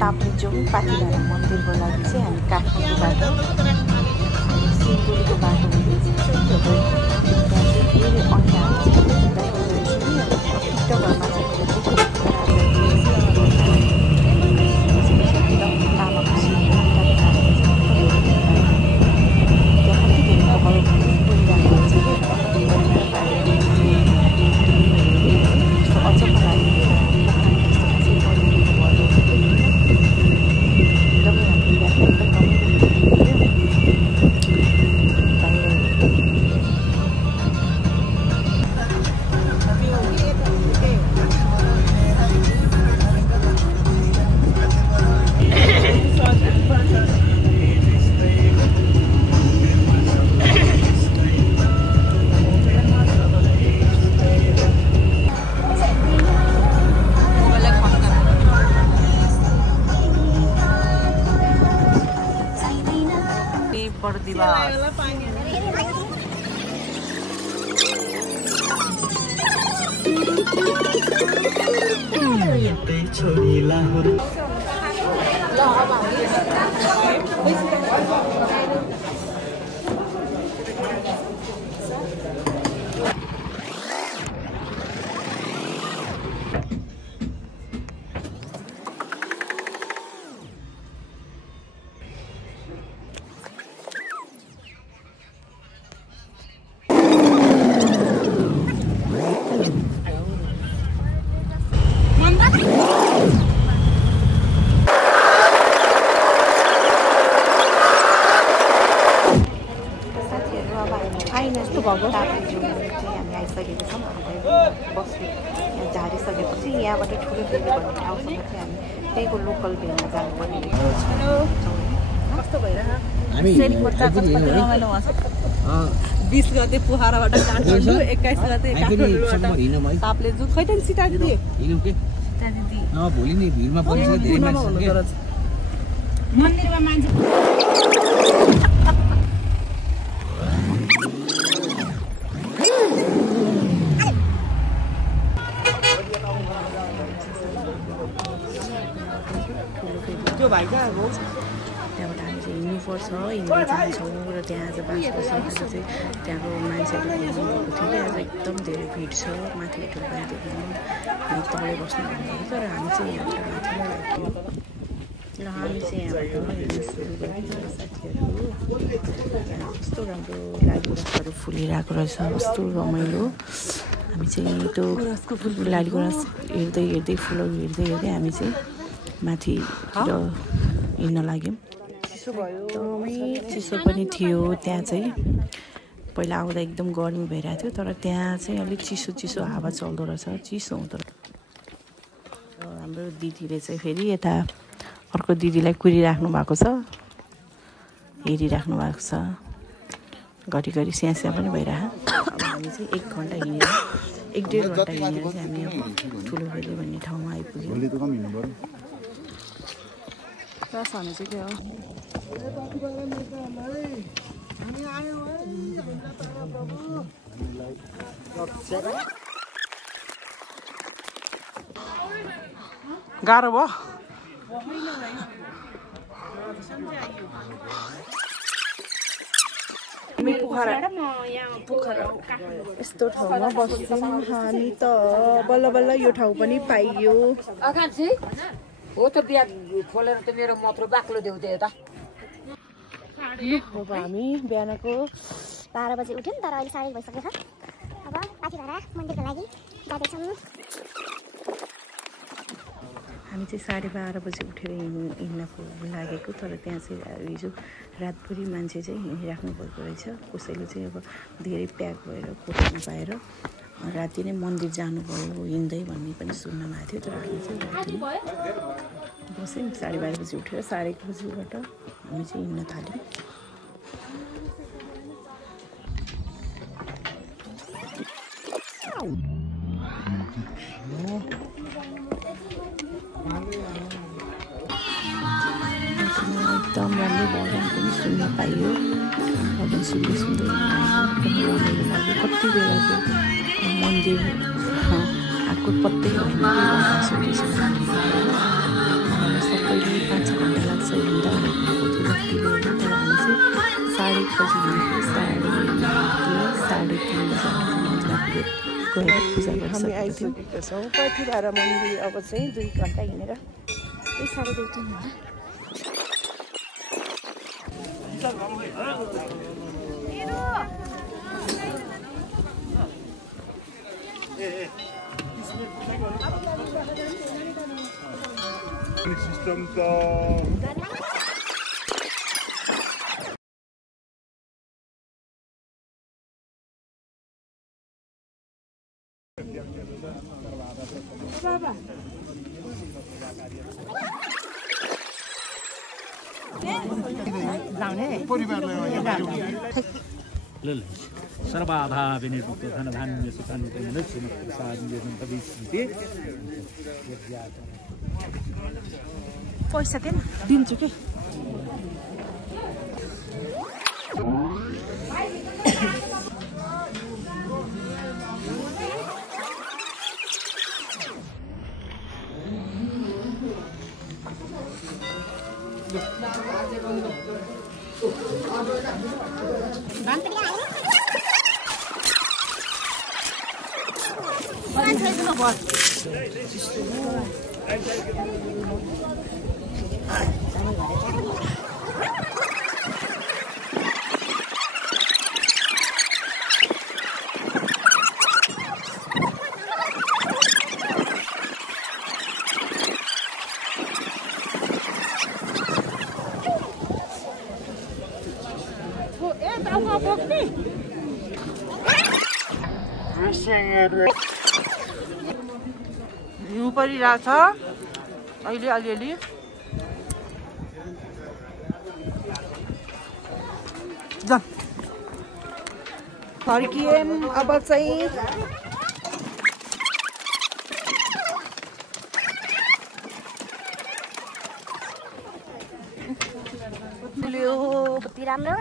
ताप्लेजुङ पाथिभरा मन्दिरको लागि चाहिँ हामी काठमाडौँबाट सिलगढीको बाटो हुँदै त्यहाँ चाहिँ धेरै ऐनाहरू चाहिँ हुँदाखेरि रहेछ नि टिकटकहरूमा चाहिँ मैले देखेको ताप्लेजुङ चाहिँ हामी आइसकेको छौँ। बस्ने यहाँ झारिसकेपछि यहाँबाट ठुलो दिल्ली भन्ने ठाउँसम्म चाहिँ हामी त्यहीँको लोकल भेनमा जानुपर्ने कस्तो भइरहेको 20 गते पोखराबाट काठमाडौँ 21 गते ताप्लेजुङ खै त सीता दिदी भोलि नै भिडमा परिन्छ धेरै मान्छे मन्दिरमा मान्छे त्यहाँबाट हामी चाहिँ हिँड्नुपर्छ हिँड्दै जान्छौँ र त्यहाँ आज बास बसेपछि चाहिँ त्यहाँको मान्छेहरू भन्नुभएको थियो कि आज एकदम धेरै भिड छ माथि ठुल्पादेखि हामी तलै बस्नु भन्नुभएको थियो र हामी चाहिँ यहाँबाट माथिलाई लाग्यो र हामी चाहिँ यहाँबाट हिँड्नु सुरु गरेको साथीहरू यहाँ कस्तो राम्रो लालीगुराँसहरू फुलिरहेको रहेछ कस्तो रमाइलो हामी चाहिँ त्यो लालीगुराँस हेर्दै हेर्दै फुलहरू हेर्दै हेर्दै हामी चाहिँ माथितिर हिँड्न लाग्यौँ। एकदमै चिसो पनि थियो त्यहाँ चाहिँ पहिला आउँदा एकदम गर्मी भइरहेको थियो तर त्यहाँ चाहिँ अलिक चिसो चिसो हावा चल्दो रहेछ चिसो हुँदो रहेछ। हाम्रो दिदीले चाहिँ फेरि यता अर्को दिदीलाई कुरिराख्नु भएको छ हेरिराख्नु भएको छ घरिघरि स्यास्या पनि भइरहेको। अब हामी चाहिँ 1 घन्टा हिँडेर 1-1.5 घन्टा हिँडेर चाहिँ हामी अब ठुलो भेली भन्ने ठाउँमा आइपुग्यौँ। हामी चाहिँ के हो गाह्रो भयो यस्तो ठाउँमा बस्छौँ हामी त बल्ल बल्ल यो ठाउँ पनि पाइयो हो त बिहा खोलेर त मेरो मात्र बाक्लो देऊ त यता अब हामी बिहानको 12 बजे उठ्यौँ तर अहिले 4:30 भइसकेको छ। अब पाथिभरा मन्दिरको लागि जाँदैछौँ। हामी चाहिँ 12:30 बजे उठेर हिँड्नको लागेको तर त्यहाँ चाहिँ हिजो रातभरि मान्छे चाहिँ हिँडिराख्नु भएको रहेछ कसैले चाहिँ अब धेरै प्याक भएर कोठा नपाएर राति नै मन्दिर जानुभयो हिँड्दै भन्ने पनि सुन्नमा आएको थियो तर हामी चाहिँ बस्यौँ 12:30 बजी उठेर 1:30 बजीबाट हामी चाहिँ हिँड्न थाल्यौँ। एकदम राम्रो भजन पनि सुन्न पाइयो भजन सुन्दै सुन्दै एकदम रमाइलो लाग्यो। कति बेला चाहिँ मन्दिर आएको पत्तै होइन सबैले बजी हिँडेको 3:30 गएर पूजा हामी आइसकेका छौँ पथिभारा मन्दिर। अब चाहिँ 2 घन्टा हिँडेर 2:30 3 घन्टा। सिस्टम त सर्वाभाविनिर्मुक्तो धनधान्य सुखानुकूल सुमप्रसादि पैसा दिएन दिन्छु के। हिउँ परिरहेको छ अहिले अलिअलि। फर्किएम अब चाहिँ राम्रो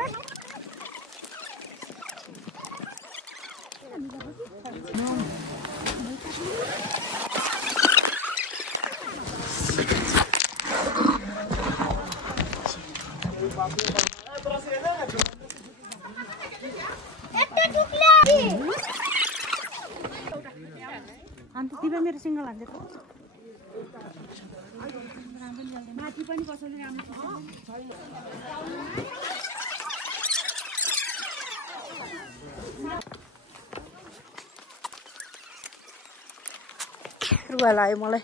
अन्त तिमी मेरो सिङ्गल हान्छ माथि पनि कसैले राम्रो रुवा लाग्यो मलाई।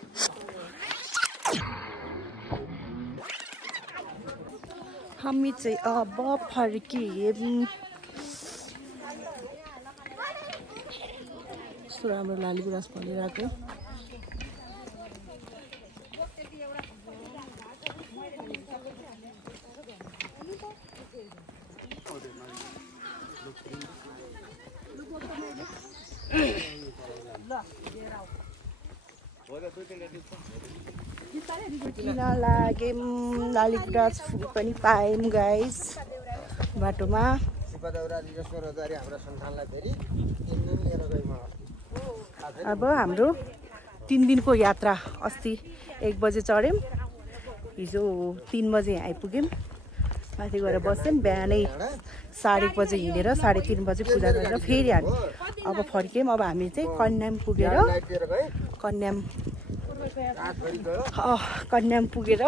हामी चाहिँ अब फर्कियौँ। कस्तो राम्रो लाली गुराँस फलिरहेको। किन लाग्यौँ लाली गुराँस फुल पनि पायौँ गाइस बाटोमा। अब हाम्रो 3 दिनको यात्रा अस्ति 1 बजे चढ्यौँ, हिजो 3 बजे आइपुग्यौँ। माथि गएर बस्यौँ, बिहानै 1:30 बजे हिँडेर 3:30 बजे पूजा गरेर फेरि हामी अब फर्क्यौँ। अब हामी चाहिँ कन्याम पुगेर कन्याम पुगेर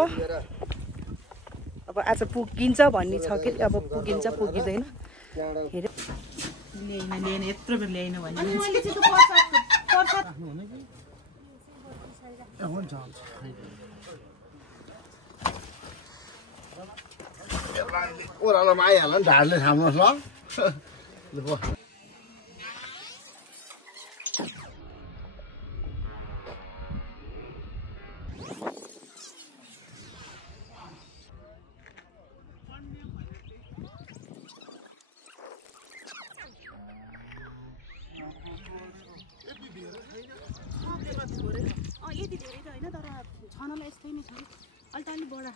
अब आज पुगिन्छ भन्ने छ कि अब पुगिन्छ पुगिँदैन हेर। ल्याइन यत्रो बेर ल्याइन भने ओह्रालोमा आइहाल्छ नि, ढाडले थाम्नुहोस् ल। यति धेरै त होइन, तर छनलाई यस्तै नै छ अलि बडा।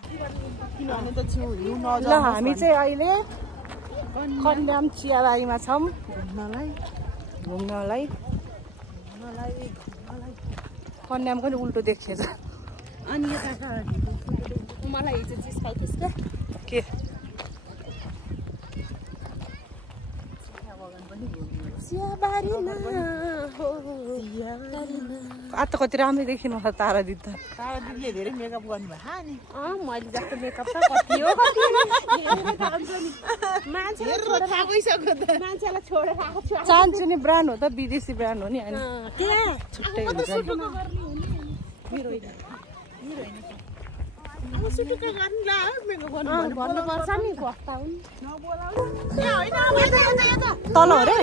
ल हामी चाहिँ अहिले कन्याम चियाबारीमा छौँ घुम्नलाई। कन्याम पनि उल्टो देखिएछ। अनि यता मलाई हिजो चिज खाइथिस् के आज त कति राम्रै देखिनु होला तारा दिदी तारादिदीले धेरै मेकअप गर्नुभयो नि मैले जस्तो मेकअप त कति हो मान्छेलाई छोडेर आएको छु चाहन्छु नि ब्रान्ड हो त विदेशी ब्रान्ड हो नि अनि छुट्टै भन्नुपर्छ नि तल हो रे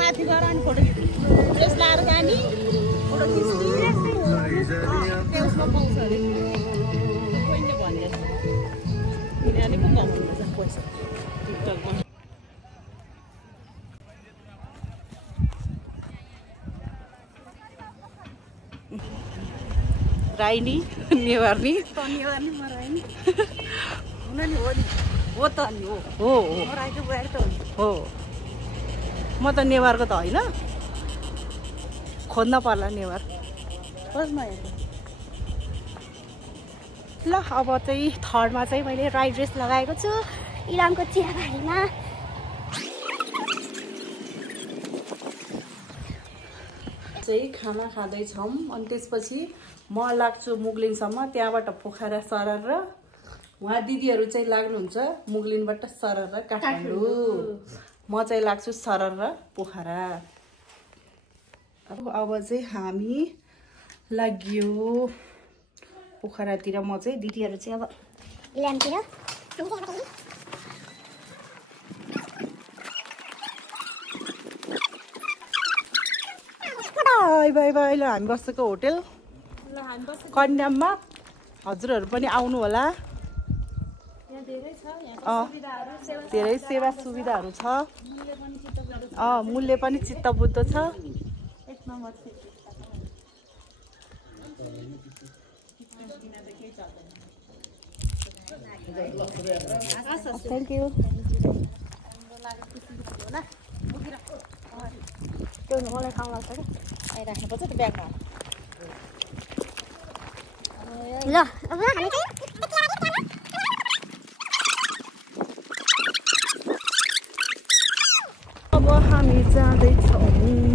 माथि गएर अनि फोटो ड्रेस लाएर जाने फोटो त्यसमा पाउँछ अरे कोहीले भनेर यिनीहरूले पो गाउनुहुन्छ पैसा टिकटकमा राइनी नेवार्नी नेवार्नी म राइनी हुन नि हो त नि हो राईको बुहारी त हो म त नेवारको त होइन खोज्न पर्ला नेवार ल अब चाहिँ थर्डमा चाहिँ मैले राई ड्रेस लगाएको छु इलामको चियाबारीमा चाहिँ खाना खाँदैछौँ अनि त्यसपछि म लाग्छु मुगलिनसम्म त्यहाँबाट पोखरा सरर र उहाँ दिदीहरू चाहिँ लाग्नुहुन्छ मुगलिनबाट सरर र काठमाडौँ म चाहिँ लाग्छु सरर र पोखरा अब चाहिँ हामी लाग्यो पोखरातिर म चाहिँ दिदीहरू चाहिँ अब इलामतिर बाई बाई ल हामी बसेको होटेल कन्याममा हजुरहरू पनि आउनु होला धेरै सेवा सुविधाहरू छ मूल्य पनि चित्तबुद्ध छ थ्याङ्क यू मलाई खाउँ लाग्छ कि राख्नुपर्छ त्यो ब्यागमा ल अब हामी चाहिँ अब हामी जाँदैछौँ